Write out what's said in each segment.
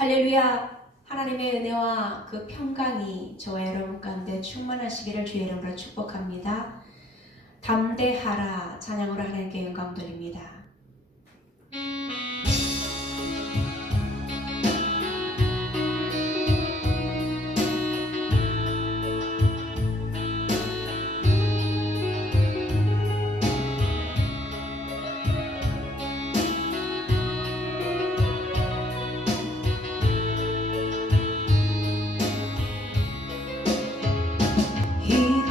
할렐루야. 하나님의 은혜와 그 평강이 저와 여러분 가운데 충만하시기를 주의 이름으로 축복합니다. 담대하라 찬양으로 하나님께 영광 돌립니다.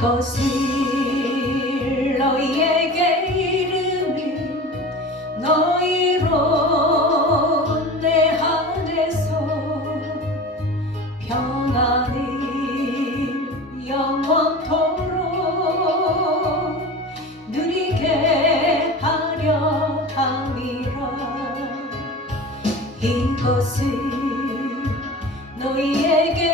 이것을 너희에게 이름이 너희로 내 안에서 평안을 영원토록 누리게 하려 함이라. 이것을 너희에게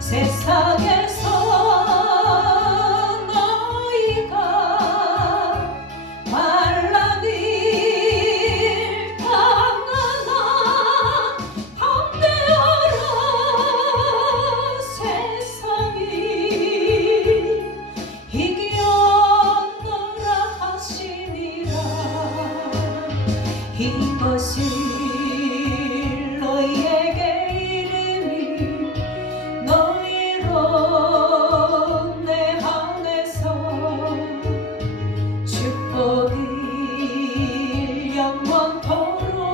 세상에서 너희가 만난일 당하나 담대하라. 세상이 이겼노라 하시니라. 이것을 너희에게 내 안에서 축복을 영원토록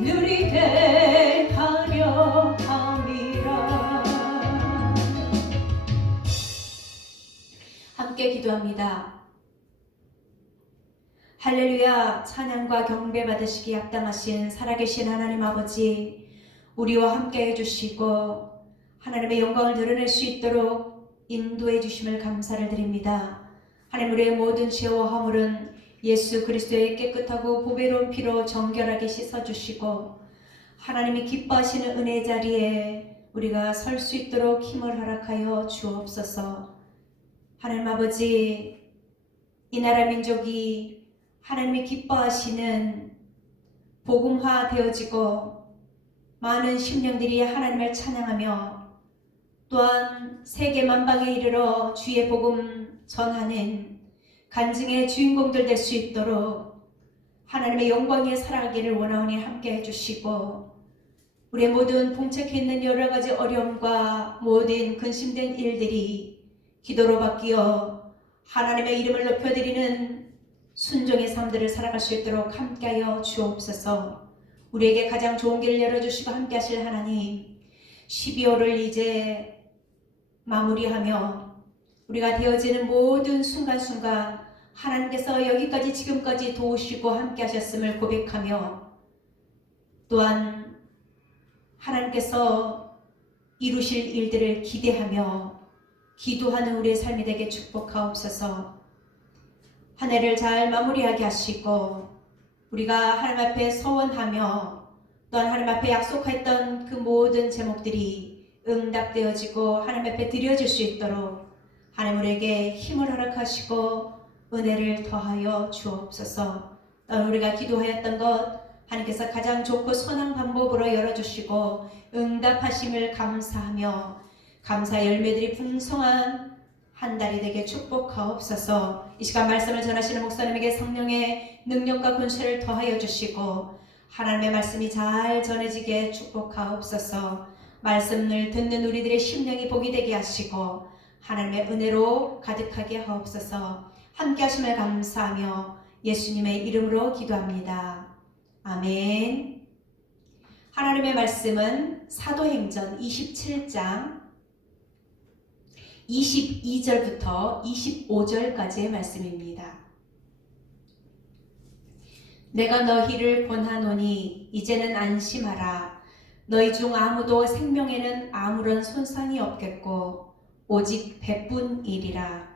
누리게 하려 함이라. 함께 기도합니다. 할렐루야. 찬양과 경배 받으시기 합당하신 살아계신 하나님 아버지, 우리와 함께 해주시고 하나님의 영광을 드러낼 수 있도록 인도해 주심을 감사를 드립니다. 하나님, 우리의 모든 죄와 허물은 예수 그리스도의 깨끗하고 보배로운 피로 정결하게 씻어주시고 하나님이 기뻐하시는 은혜 자리에 우리가 설 수 있도록 힘을 허락하여 주옵소서. 하나님 아버지, 이 나라 민족이 하나님이 기뻐하시는 복음화 되어지고 많은 심령들이 하나님을 찬양하며 또한 세계 만방에 이르러 주의 복음 전하는 간증의 주인공들 될 수 있도록 하나님의 영광에 살아가기를 원하오니 함께 해주시고 우리의 모든 봉착해 있는 여러 가지 어려움과 모든 근심된 일들이 기도로 바뀌어 하나님의 이름을 높여드리는 순종의 삶들을 살아갈 수 있도록 함께하여 주옵소서. 우리에게 가장 좋은 길을 열어주시고 함께 하실 하나님, 12월을 이제 마무리하며 우리가 되어지는 모든 순간순간 하나님께서 여기까지 지금까지 도우시고 함께 하셨음을 고백하며 또한 하나님께서 이루실 일들을 기대하며 기도하는 우리의 삶이 되게 축복하옵소서. 한 해를 잘 마무리하게 하시고 우리가 하나님 앞에 서원하며 또한 하나님 앞에 약속했던 그 모든 제목들이 응답되어지고 하나님 앞에 드려질 수 있도록 하나님 우리에게 힘을 허락하시고 은혜를 더하여 주옵소서. 또한 우리가 기도하였던 것 하나님께서 가장 좋고 선한 방법으로 열어주시고 응답하심을 감사하며 감사 열매들이 풍성한 한 달이 되게 축복하옵소서. 이 시간 말씀을 전하시는 목사님에게 성령의 능력과 권세를 더하여 주시고 하나님의 말씀이 잘 전해지게 축복하옵소서. 말씀을 듣는 우리들의 심령이 복이 되게 하시고 하나님의 은혜로 가득하게 하옵소서. 함께 하심을 감사하며 예수님의 이름으로 기도합니다. 아멘. 하나님의 말씀은 사도행전 27장 22절부터 25절까지의 말씀입니다. 내가 너희를 권하노니 이제는 안심하라. 너희 중 아무도 생명에는 아무런 손상이 없겠고 오직 배뿐이리라.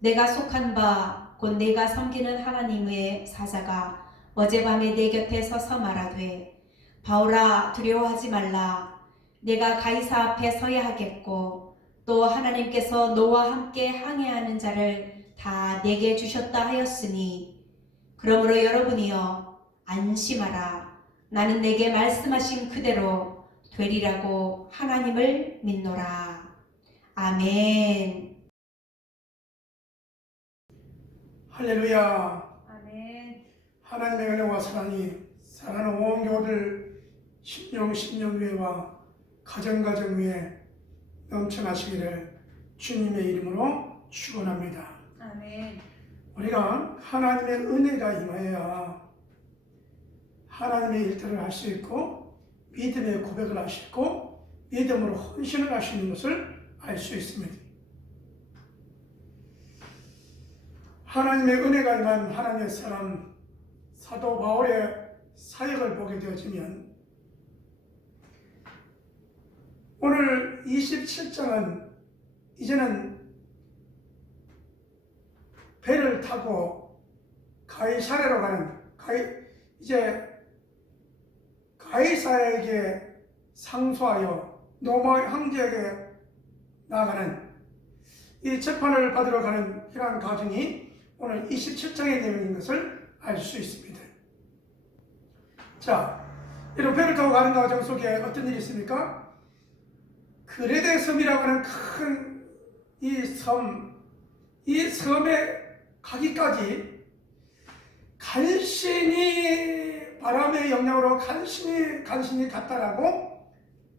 내가 속한 바 곧 내가 섬기는 하나님의 사자가 어젯밤에 내 곁에 서서 말하되 바울아 두려워하지 말라. 내가 가이사 앞에 서야 하겠고 또 하나님께서 너와 함께 항해하는 자를 다 내게 주셨다 하였으니 그러므로 여러분이여 안심하라. 나는 내게 말씀하신 그대로 되리라고 하나님을 믿노라. 아멘. 할렐루야. 아멘. 하나님의 은혜와 사랑이 사랑하는 온 교우들 심령 위에와 가정 위에 넘쳐나시기를 주님의 이름으로 축원합니다. 아멘. 우리가 하나님의 은혜가 임하여야 하나님의 일들을 할 수 있고 믿음의 고백을 할 수 있고 믿음으로 헌신을 할 수 있는 것을 알 수 있습니다. 하나님의 은혜가 임한 하나님의 사람 사도 바울의 사역을 보게 되어지면 오늘 27장은 이제는 배를 타고 가이사랴로 가는 가이사에게 상소하여 로마 황제에게 나아가는 이 재판을 받으러 가는 이러한 과정이 오늘 27장의 내용인 것을 알 수 있습니다. 자, 이런 배를 타고 가는 과정 속에 어떤 일이 있습니까? 그레데 섬이라고 하는 큰 이 섬에 가기까지 간신히 바람의 영향으로 간신히 갔다라고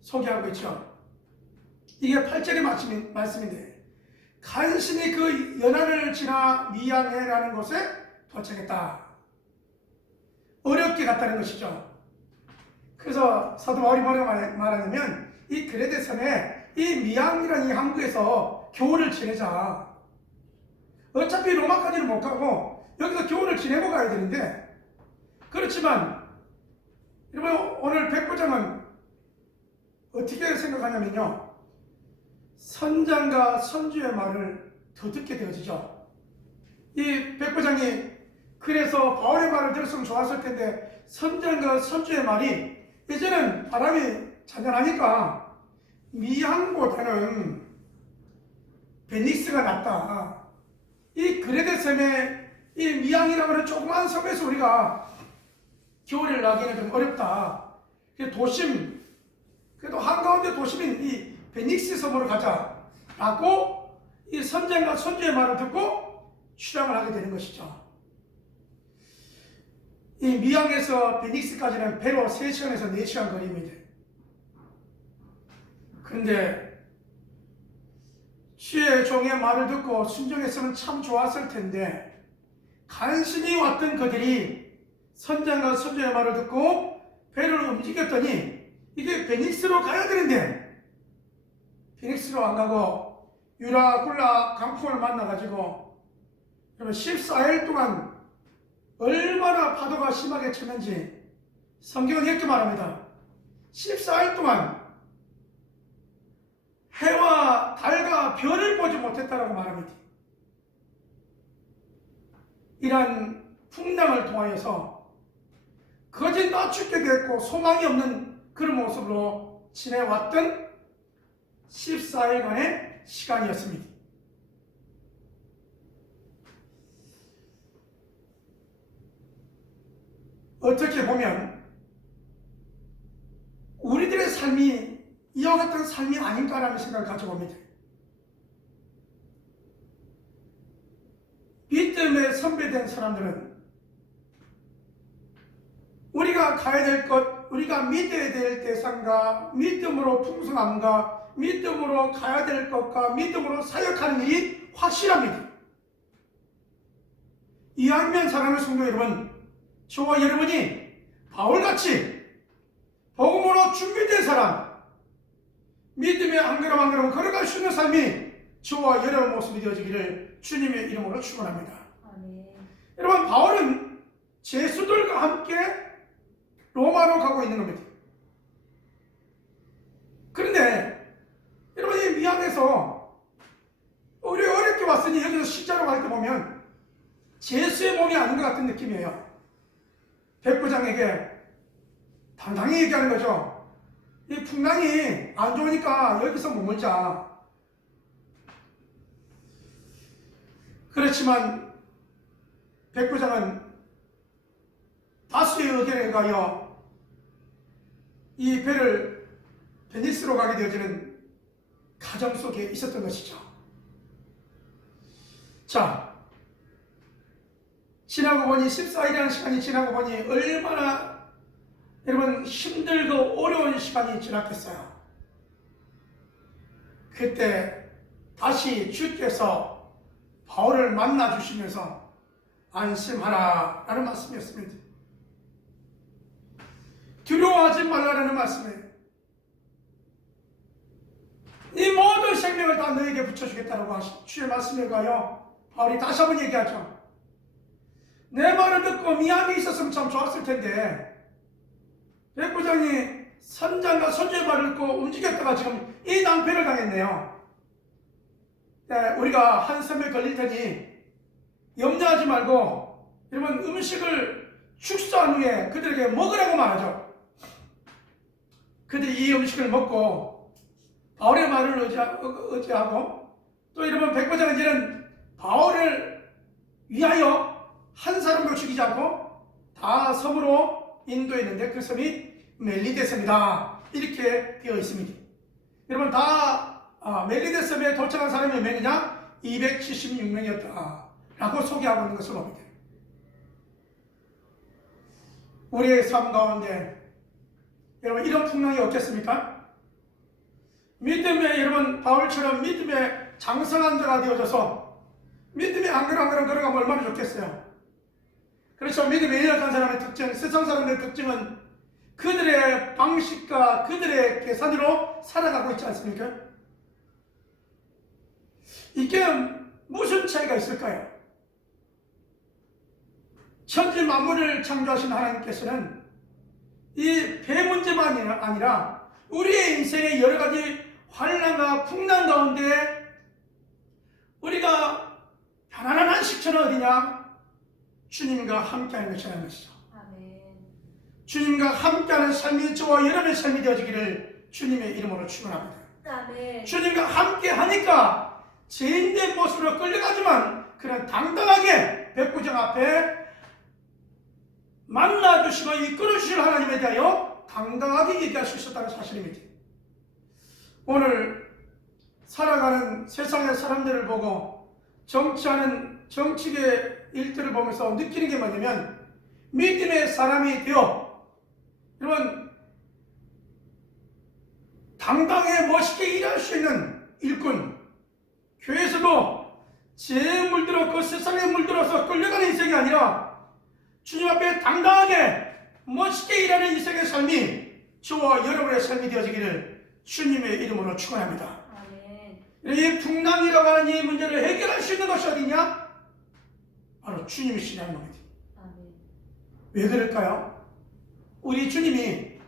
소개하고 있죠. 이게 8절의 말씀인데 간신히 그 연안을 지나 미양해라는 곳에 도착했다. 어렵게 갔다는 것이죠. 그래서 사도 바울이 뭐라고 말하냐면 이 그레데 섬에 이 미양이라는 이 항구에서 겨울을 지내자. 어차피 로마까지는 못 가고 여기서 겨울을 지내고 가야 되는데 그렇지만 여러분 오늘 백부장은 어떻게 생각하냐면요. 선장과 선주의 말을 더 듣게 되어지죠. 이 백부장이 그래서 바울의 말을 들었으면 좋았을 텐데 선장과 선주의 말이 이제는 바람이 잔잔하니까 미양보다는 베니스가 낫다. 이 그레데 섬에 이 미양이라고 하는 조그만 섬에서 우리가 겨울을 나기는 좀 어렵다. 도심, 그래도 한가운데 도심인 이 베닉스 섬으로 가자 라고 이 선장과 선주의 말을 듣고 출항을 하게 되는 것이죠. 이 미양에서 베닉스까지는 배로 3시간에서 4시간 거리입니다. 그런데 주의 종의 말을 듣고 순종했으면 참 좋았을 텐데 간신히 왔던 그들이 선장과 선주의 말을 듣고 배를 움직였더니 이게 베닉스로 가야 되는데 베닉스로 안 가고 유라굴라 강풍을 만나가지고 14일 동안 얼마나 파도가 심하게 쳤는지 성경은 이렇게 말합니다. 14일 동안 해와 달과 별을 보지 못했다라고 말합니다. 이러한 풍랑을 통하여서 거진 다 죽게 됐고 소망이 없는 그런 모습으로 지내왔던 14일간의 시간이었습니다. 어떻게 보면 우리들의 삶이 이와 같은 삶이 아닌가라는 생각을 가져봅니다. 믿음에 선배된 사람들은 우리가 가야 될 것, 우리가 믿어야 될 대상과 믿음으로 풍성함과 믿음으로 가야 될 것과 믿음으로 사역하는 일이 확실합니다. 이왕이면 사랑하는 성도 여러분, 저와 여러분이 바울같이 복음으로 준비된 사람, 믿음의 한 걸음 한 걸음 걸어갈 수 있는 삶이 저와 여러분 모습이 되어지기를 주님의 이름으로 축원합니다. 아멘. 여러분, 바울은 제수들과 함께 로마로 가고 있는 겁니다. 그런데 여러분, 이 미양에서 우리 어렵게 왔으니 여기서 십자로 갈 때 보면 몸이 아닌 것 같은 느낌이에요. 백부장에게 당당히 얘기하는 거죠. 이 풍랑이 안 좋으니까 여기서 머물자. 그렇지만 백부장은 다수의 의견에 의하여 이 배를 베니스로 가게 되어지는 가정 속에 있었던 것이죠. 자, 지나고 보니 14일이라는 시간이 지나고 보니 얼마나 여러분 힘들고 어려운 시간이 지났겠어요. 그때 다시 주께서 바울을 만나 주시면서 안심하라 라는 말씀이었습니다. 두려워하지 말라라는 말씀이에요. 이 모든 생명을 다 너에게 붙여주겠다라고 하신 주의 말씀에 의하여 바울이 다시 한번 얘기하죠. 내 말을 듣고 미안이 있었으면 참 좋았을 텐데 백부장이 선장과 선주의 말을 듣고 움직였다가 지금 이 낭패를 당했네요. 네, 우리가 한 섬에 걸릴 테니 염려하지 말고 여러분 음식을 축사한 후에 그들에게 먹으라고 말하죠. 그들이 이 음식을 먹고 바울의 말을 의지하고 또 여러분 백부장은 이제는 바울을 위하여 한 사람도 죽이지 않고 다 섬으로 인도했는데 그 섬이 멜리데 섬이다 이렇게 되어 있습니다. 여러분 다 멜리데 섬에 도착한 사람이 몇 명이냐? 276명이었다 라고 소개하고 있는 것을 봅니다. 우리의 삶 가운데 여러분 이런 풍랑이 없겠습니까? 믿음의 여러분 바울처럼 믿음의 장성한 자가 되어져서 믿음의 앙그랑그랑 걸어가면 얼마나 좋겠어요. 그렇죠. 믿음에 연약한 사람의 특징, 세상 사람들의 특징은 그들의 방식과 그들의 계산으로 살아가고 있지 않습니까? 이게 무슨 차이가 있을까요? 천지 만물을 창조하신 하나님께서는 이 배 문제만 아니라 우리의 인생의 여러 가지 환난과 풍랑 가운데 우리가 편안한 안식처는 어디냐? 주님과 함께하는 것이라는 것이죠. 아멘. 주님과 함께하는 삶이 저와 여러분의 삶이 되어지기를 주님의 이름으로 축원합니다. 아멘. 주님과 함께하니까 죄인된 모습으로 끌려가지만 그는 당당하게 백부장 앞에 만나주시고 이끌어주실 하나님에 대하여 당당하게 얘기할 수 있었다는 사실입니다. 오늘 살아가는 세상의 사람들을 보고 정치하는 정치계 일들을 보면서 느끼는 게 뭐냐면 믿음의 사람이 되어 여러분 당당하게 멋있게 일할 수 있는 일꾼, 교회에서도 죄에 물들었고 세상에 물들어서 끌려가는 인생이 아니라 주님 앞에 당당하게 멋있게 일하는 인생의 삶이 저와 여러분의 삶이 되어지기를 주님의 이름으로 축원합니다. 이 풍랑이라고 하는 이 문제를 해결할 수 있는 것이 어디냐? 바로 주님이시라는 겁니다. 왜 그럴까요? 우리 주님이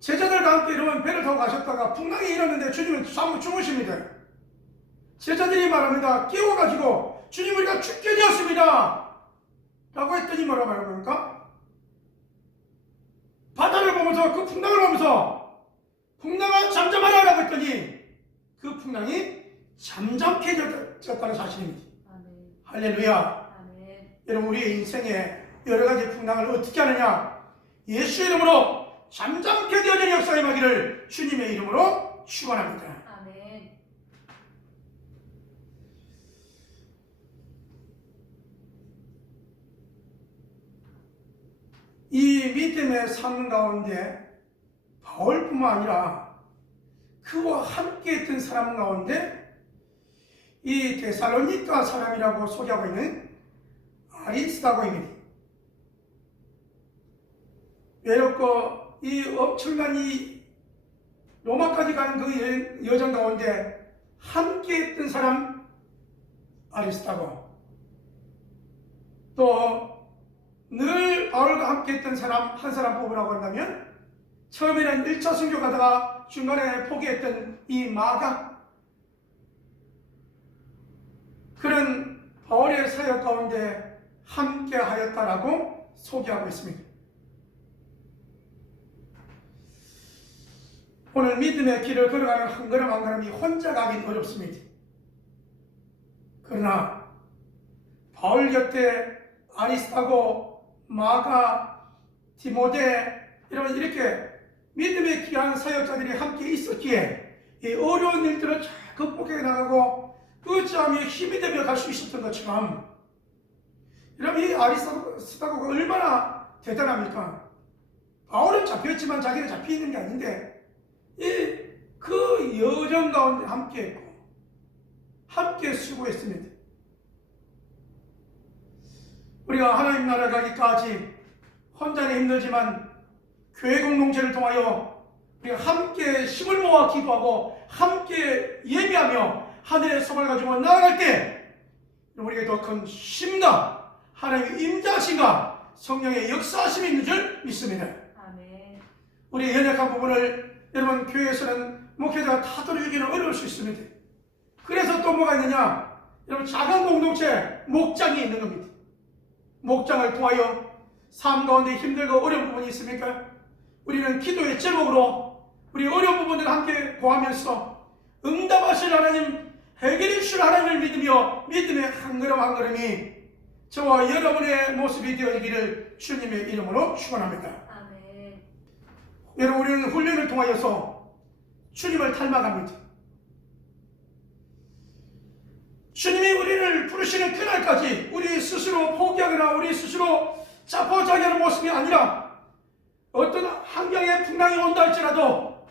제자들과 함께 이러면 배를 타고 가셨다가 풍랑이 일었는데 주님은 잠을 주무십니다. 제자들이 말합니다. 깨워가지고 주님 우리가 죽게 되었습니다 라고 했더니 뭐라고 말합니까? 바다를 보면서 그 풍랑을 보면서 풍랑아 잠잠하라 라고 했더니 그 풍랑이 잠잠해졌다는 사실입니다. 아멘. 할렐루야. 아멘. 여러분 우리의 인생에 여러 가지 풍랑을 어떻게 하느냐? 예수 이름으로 잠잠케 되어진 역사에 임하기를 주님의 이름으로 축원합니다. 아멘. 이 믿음의 삶 가운데 바울뿐만 아니라 그와 함께 했던 사람 가운데 이 데살로니가 사람이라고 소개하고 있는 아리스다고입니다. 외롭고 이 엄청난 이 로마까지 가는 그 여정 가운데 함께 했던 사람 아리스다고, 또 늘 바울과 함께 했던 사람 한 사람 뽑으라고 한다면 처음에는 1차 순교 가다가 중간에 포기했던 이 마가, 그런 바울의 사역 가운데 함께 하였다라고 소개하고 있습니다. 오늘 믿음의 길을 걸어가는 한 걸음 한 걸음이 혼자 가긴 어렵습니다. 그러나 바울 곁에 아리스타고, 마가, 디모데 이렇게 믿음의 귀한 사역자들이 함께 있었기에 이 어려운 일들을 잘 극복해 나가고 어찌하며 힘이 되며 갈 수 있었던 것처럼, 여러분 이 아리스타고가 얼마나 대단합니까? 바울은 잡혔지만 자기는 잡혀있는 게 아닌데 그 여정 가운데 함께 했고 함께 수고했습니다. 우리가 하나님 나라 가기까지 혼자는 힘들지만 교회 공동체를 통하여 우리가 함께 힘을 모아 기도하고 함께 예비하며 하늘의 소망을 가지고 나아갈 때 우리에게 더 큰 힘과 하나님의 임재하심과 성령의 역사하심이 있는 줄 믿습니다. 아멘. 우리의 연약한 부분을 여러분 교회에서는 목회자가 다 들어주기는 어려울 수 있습니다. 그래서 또 뭐가 있느냐? 여러분 작은 공동체 목장이 있는 겁니다. 목장을 통하여 삶 가운데 힘들고 어려운 부분이 있습니까? 우리는 기도의 제목으로 우리 어려운 부분들을 함께 구하면서 응답하실 하나님, 해결해 주실 하나님을 믿으며 믿음의 한 걸음 한 걸음이 저와 여러분의 모습이 되어지기를 주님의 이름으로 축원합니다. 아멘. 여러분 우리는 훈련을 통하여서 주님을 닮아갑니다. 주님이 우리를 부르시는 그날까지 우리 스스로 포기하거나 우리 스스로 자포자기하는 모습이 아니라 어떤 환경에 풍랑이 온다 할지라도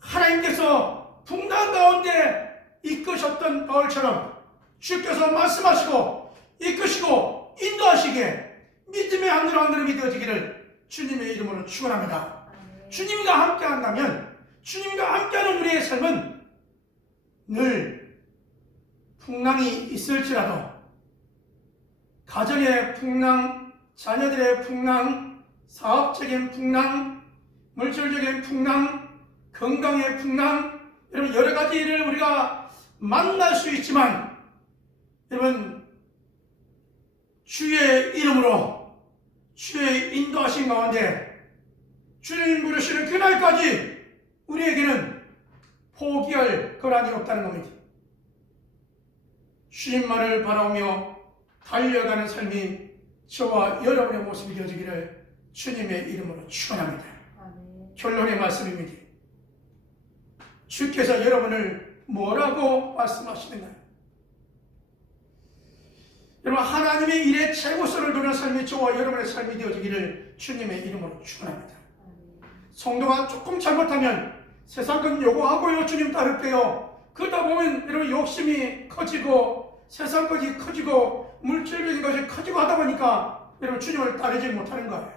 하나님께서 풍랑 가운데 이끄셨던 바울처럼 주께서 말씀하시고 이끄시고 인도하시기에 믿음의 한 걸음 한 걸음이 되어지기를 주님의 이름으로 축원합니다. 주님과 함께 한다면, 주님과 함께하는 우리의 삶은 늘 풍랑이 있을지라도 가정의 풍랑, 자녀들의 풍랑, 사업적인 풍랑, 물질적인 풍랑, 건강의 풍랑, 여러분 여러 가지 일을 우리가 만날 수 있지만 여러분 주의 이름으로 주의 인도하신 가운데 주님 부르시는 그날까지 우리에게는 포기할 거란이 없다는 겁니다. 주님만을 바라오며 달려가는 삶이 저와 여러분의 모습이 되어지기를 주님의 이름으로 축원합니다. 결론의 말씀입니다. 주께서 여러분을 뭐라고 말씀하시는가요? 여러분 하나님의 일에 최고선을 두는 삶이 저와 여러분의 삶이 되어지기를 주님의 이름으로 축원합니다. 성도가 조금 잘못하면 세상 건 요구하고요 주님 따를게요. 그러다 보면 여러분 욕심이 커지고 세상 것이 커지고 물질적인 것이 커지고 하다 보니까 여러분 주님을 따르지 못하는 거예요.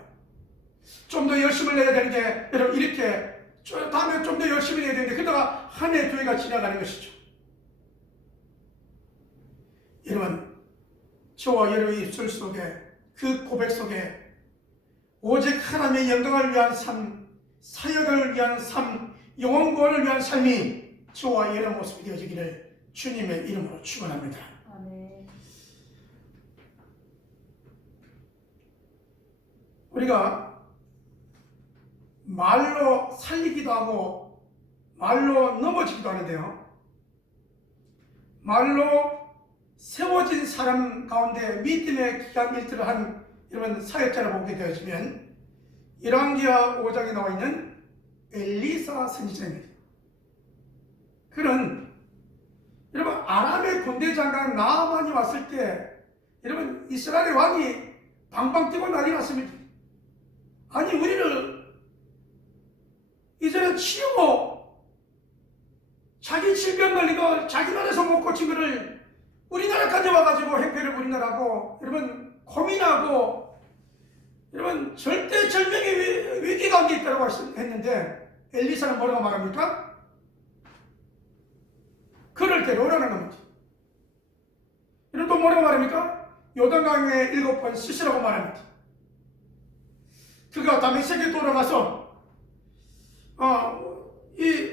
좀 더 열심을 내야 되는데 여러분 이렇게 다음에 좀 더 열심히 내야 되는데 그러다가 한 해 두 해가 지나가는 것이죠. 여러분 저와 여러분의 입술 속에 그 고백 속에 오직 하나님의 영광을 위한 삶, 사역을 위한 삶, 영혼 구원을 위한 삶이 저와 여러분의 모습이 되어지기를 주님의 이름으로 축원합니다. 아멘. 우리가 말로 살리기도 하고 말로 넘어지기도 하는데요. 말로 세워진 사람 가운데 믿음의 귀한 일들을 한 이런 사역자를 보게 되어지면 열왕기하 5장에 나와 있는 엘리사 선지자입니다. 그는 여러분 아람의 군대 장관 나아만이 왔을 때 여러분 이스라엘의 왕이 방방 뛰고 난리 났습니다. 아니 우리를 이제는 치우고 자기 질병 걸리고 자기 나라에서 못 고친 것을 우리나라까지 와가지고 행패를 부린다라고 여러분 고민하고 여러분 절대절명의 위기 가운데 있다고 했는데 엘리사는 뭐라고 말합니까? 그를 데려오라는 겁니다. 여러분 또 뭐라고 말합니까? 요단강에 7번 씻으라고 말합니다. 그가 다메섹에 돌아가서 이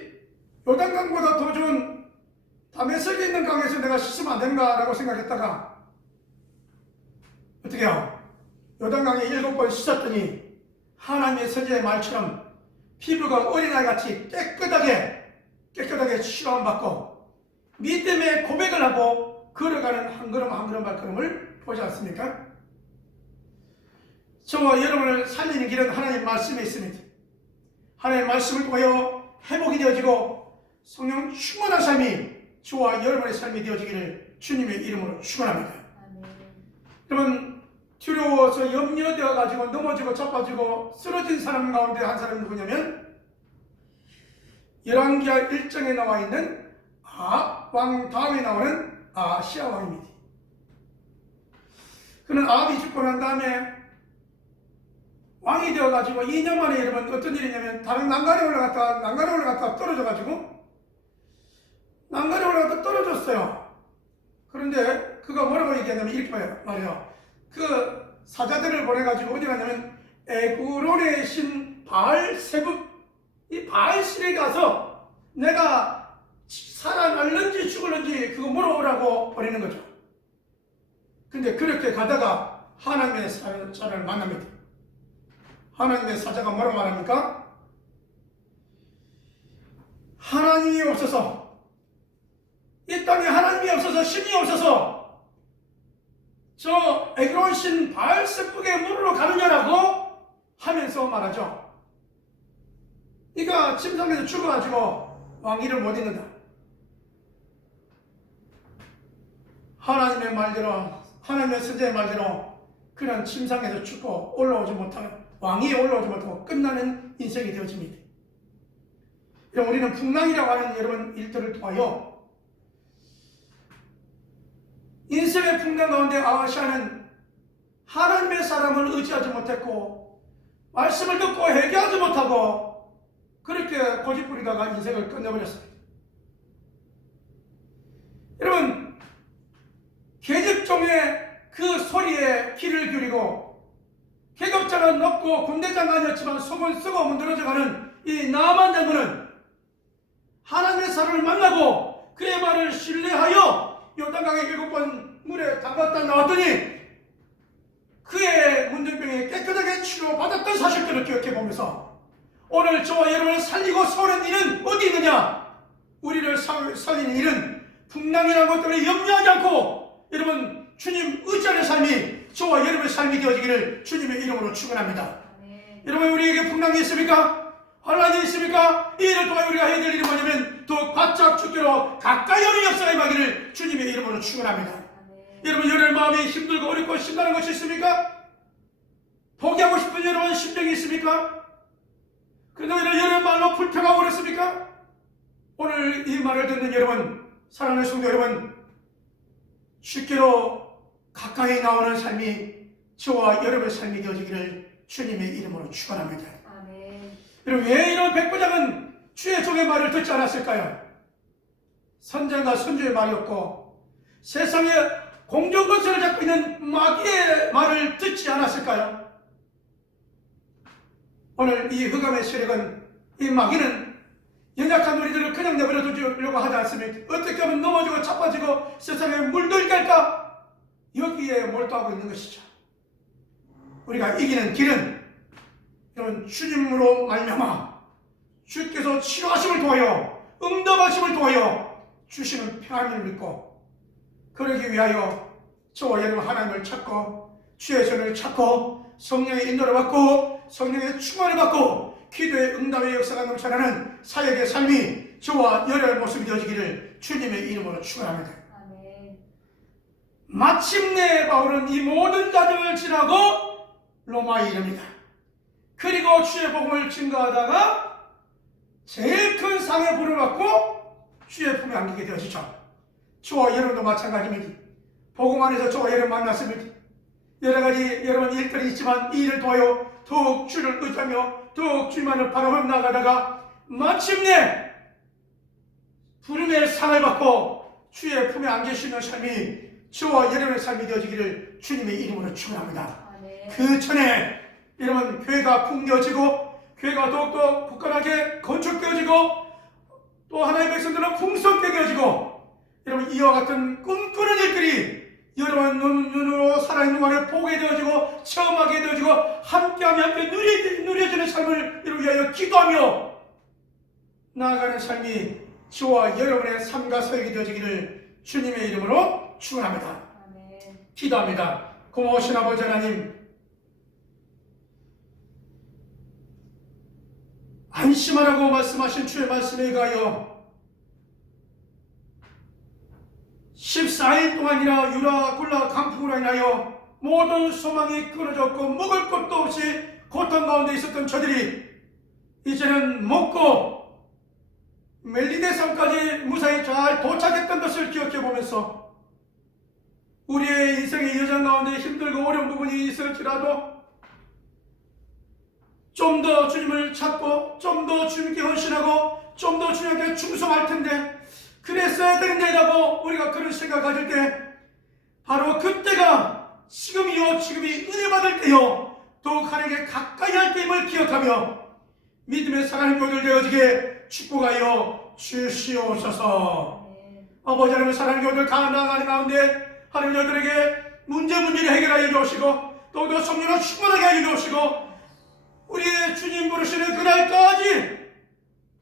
요단강보다 더 좋은 다메섹에 있는 강에서 내가 씻으면 안 되는가라고 생각했다가 어떻게요? 요단강에 7번 씻었더니 하나님의 선지자의 말처럼 피부가 어린아이같이 깨끗하게 치료받고 믿음의 고백을 하고 걸어가는 한 걸음 한 걸음 발걸음을 보지 않습니까? 저와 여러분을 살리는 길은 하나님 말씀에 있습니다. 하나님 말씀을 통하여 회복이 되어지고 성령 충만한 삶이 저와 여러분의 삶이 되어지기를 주님의 이름으로 축원합니다. 여러분, 두려워서 염려되어 가지고 넘어지고 자빠지고 쓰러진 사람 가운데 한 사람이 누구냐면 열왕기하 1장에 나와 있는 왕 다음에 나오는 아시아 왕입니다. 그는 아합이 죽고 난 다음에 왕이 되어가지고 2년 만에 여러분 어떤 일이냐면 다른 난간에 올라갔다 떨어져가지고 난간에 올라갔다 떨어졌어요. 그런데 그가 뭐라고 얘기하냐면 이렇게 말해요. 그 사자들을 보내가지고 어디 갔냐면 에그론의 신 바알세붓, 이 바알실에 가서 내가 살아날는지 죽을는지 그거 물어보라고 보내는 거죠. 근데 그렇게 가다가 하나님의 사자를 만납니다. 하나님의 사자가 뭐라고 말합니까? 하나님이 없어서, 이 땅에 하나님이 없어서, 신이 없어서 저 에그론 신 바알세붓의 물으로 가느냐라고 하면서 말하죠. 이가 침상에서 죽어가지고 왕위를 못 잇는다. 하나님의 말대로, 하나님의 선지자의 말대로 그는 침상에서 죽고 왕위에 올라오지 못하고 끝나는 인생이 되어집니다. 우리는 풍랑이라고 하는 여러분 일들을 통하여 인생의 풍랑 가운데 아하시아는 하나님의 사람을 의지하지 못했고 말씀을 듣고 회개하지 못하고 그렇게 고집부리다가 인생을 끝내버렸습니다. 여러분, 계집종의 그 소리에 귀를 기울이고 계급장은 높고 군대장관이었지만 속은 썩어 문드러져가는 이 나만 장군은 하나님의 사람을 만나고 그의 말을 신뢰하여 요단강에 7번 물에 담갔다 나왔더니 그의 문둥병이 깨끗하게 치료받았던 사실들을 기억해보면서 오늘 저와 여러분을 살리고 소는 일은 어디 있느냐? 우리를 살리는 일은 풍랑이라는 것 때문에 염려하지 않고 여러분 주님 의지하는 삶이 저와 여러분의 삶이 되어지기를 주님의 이름으로 축원합니다. 여러분, 우리에게 풍랑이 있습니까? 환란이 있습니까? 이 일을 통해 우리가 해야 될 일은 뭐냐면 더욱 바짝 주께로 가까이 오는 역사가 임하기를 주님의 이름으로 축원합니다. 여러분, 여러분의 마음이 힘들고 어렵고 심란한 것이 있습니까? 포기하고 싶은 여러분 심정이 있습니까? 그러나 여러분의 말로 불평하고 그렇습니까? 오늘 이 말을 듣는 여러분, 사랑하는 성도 여러분, 주께로 가까이 나오는 삶이 저와 여러분의 삶이 되어지기를 주님의 이름으로 축원합니다. 여러분, 왜 이런 백부장은 주의 종의 말을 듣지 않았을까요? 선장과 선주의 말이었고 세상에 공정건설을 잡고 있는 마귀의 말을 듣지 않았을까요? 오늘 이 흑암의 세력은, 이 마귀는 연약한 우리들을 그냥 내버려 두려고 하지 않습니까? 어떻게 하면 넘어지고 자빠지고 세상에 물들게 할까? 여기에 몰두하고 있는 것이죠. 우리가 이기는 길은 여러분 주님으로 말미암아 주께서 치료하심을 통하여 응답하심을 통하여 주시는 평안을 믿고 그러기 위하여 저와 여러분 하나님을 찾고 주의 손을 찾고 성령의 인도를 받고 성령의 충만을 받고 기도의 응답의 역사가 넘쳐나는 사역의 삶이 저와 여러분의 모습이 되어지기를 주님의 이름으로 축원합니다. 마침내 바울은 이 모든 과정을 지나고 로마에 이릅니다. 그리고 주의 복음을 증거하다가 제일 큰 상의 부름을 받고 주의 품에 안기게 되어지죠. 저와 여러분도 마찬가지입니다. 복음 안에서 저와 여러분 만났습니다. 여러 가지 여러분 일들이 있지만 이 일을 통하여 더욱 주를 의지하며 더욱 주님만을 바라보며 나가다가 마침내 부름의 상을 받고 주의 품에 안길 수 있는 삶이 저와 여러분의 삶이 되어지기를 주님의 이름으로 축원합니다. 그 전에 여러분 교회가 풍겨지고 교회가 더욱더 굳건하게 건축되어지고 또 하나님의 백성들은 풍성하게 되어지고 여러분 이와 같은 꿈꾸는 일들이 여러분 눈으로 살아있는 동안에 보게 되어지고 체험하게 되어지고 함께하며 함께 누려지는 삶을 이루기 위하여 기도하며 나아가는 삶이 저와 여러분의 삶과 사역이 되어지기를 주님의 이름으로 축원합니다. 아멘. 기도합니다. 고마우신 아버지 하나님, 안심하라고 말씀하신 주의 말씀에 의하여 14일 동안이나 유라 굴라 강풍으로 인하여 모든 소망이 끊어졌고 먹을 것도 없이 고통 가운데 있었던 저들이 이제는 먹고 멜리데 섬까지 무사히 잘 도착했던 것을 기억해 보면서 우리의 인생의 여정 가운데 힘들고 어려운 부분이 있을지라도 좀 더 주님을 찾고 좀 더 주님께 헌신하고 좀 더 주님께 충성할 텐데 그랬어야 되는데라고 우리가 그런 생각 가질 때 바로 그때가 지금이요 지금이 은혜 받을 때요 더욱 하나님께 가까이 할 때임을 기억하며 믿음의 사랑의 교들 되어지게 축복하여 주시옵소서. 아버지 하나님 사랑의 교들 나아가는 가운데 하나님 저들에게 문제를 해결하여 주시고 또 성령으로 충만하게 하여 주시고 우리의 주님 부르시는 그날까지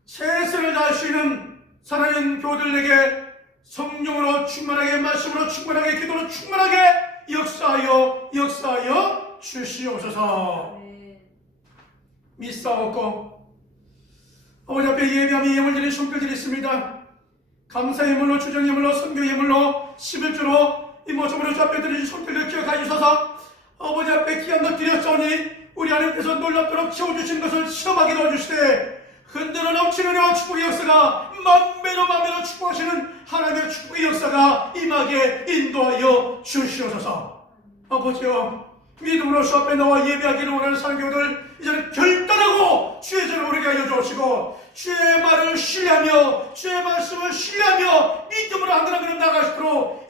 최선을 다할 수 있는 사랑하는 교들에게 성령으로 충만하게 말씀으로 충만하게 기도로 충만하게 역사하여 주시옵소서. 믿사옵고 아버지 앞에 예배하며 예물 드린 손길들이 있습니다. 감사 예물로 주정 예물로 선교 예물로 11조로 이 모습으로 주 앞에 드린 손길을 기억하여 주셔서 아버지 앞에 귀한 것 드렸사오니 우리 하나님께서 놀랍도록 채워주신 것을 시험하게 도와주시되 흔들어 넘치는 은혜와 축복의 역사가 만배로 축복하시는 하나님의 축복의 역사가 임하게 인도하여 주시옵소서. 아버지여 믿음으로 주 앞에 나와 예배하기를 원하는 사랑교들 이제는 결단하고 주의 전에 오르게 하여 주시고 주의 말을 신뢰하며 주의 말씀을 신뢰하며 믿음으로 한 걸음 한 걸음 나가시도록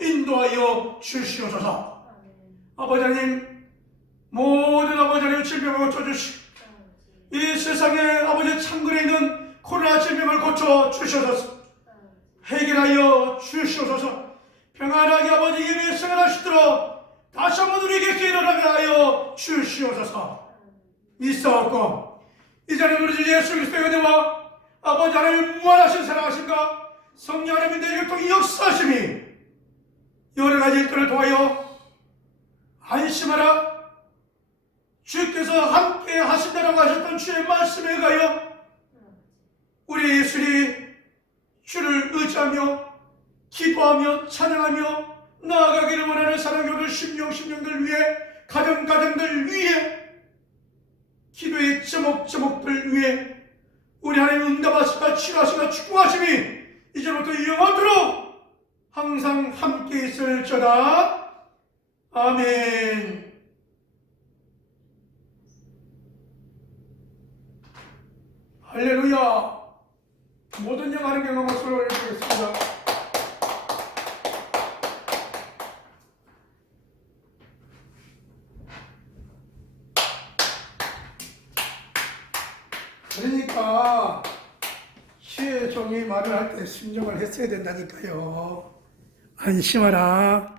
인도하여 주시옵소서. 아버지 하나님 모든 아버지 하나님 질병을 고쳐주시고 이 세상에 아버지 창근에 있는 코로나 질병을 고쳐 주시옵소서. 해결하여 주시옵소서. 평안하게 아버지 예배 생활하시도록 다시 한번 우리에게 기회를 하여 주시옵소서. 믿사옵고 이 자리에 우리 주 예수 그리스도의 은혜와 아버지 하나님 무한하신 사랑하심과 성령 하나님의 내게 또 역사하심이 여러 가지 일들을 통하여 안심하라 주께서 함께 하신다라고 하셨던 주의 말씀에 의하여 우리 예수님 주를 의지하며 기도하며 찬양하며 나아가기를 원하는 사랑교들 심령들 위해 가정들 위해 기도의 제목들 위해 우리 하나님 응답하시고 치료하시고 축복하심이 이제부터 영원토록 항상 함께 있을지어다. 아멘. 할렐루야. 모든 영광을 경험한 것으로 올려드리겠습니다. 그러니까 주의 종이 말을 할 때 순종을 했어야 된다니까요. 안심하라.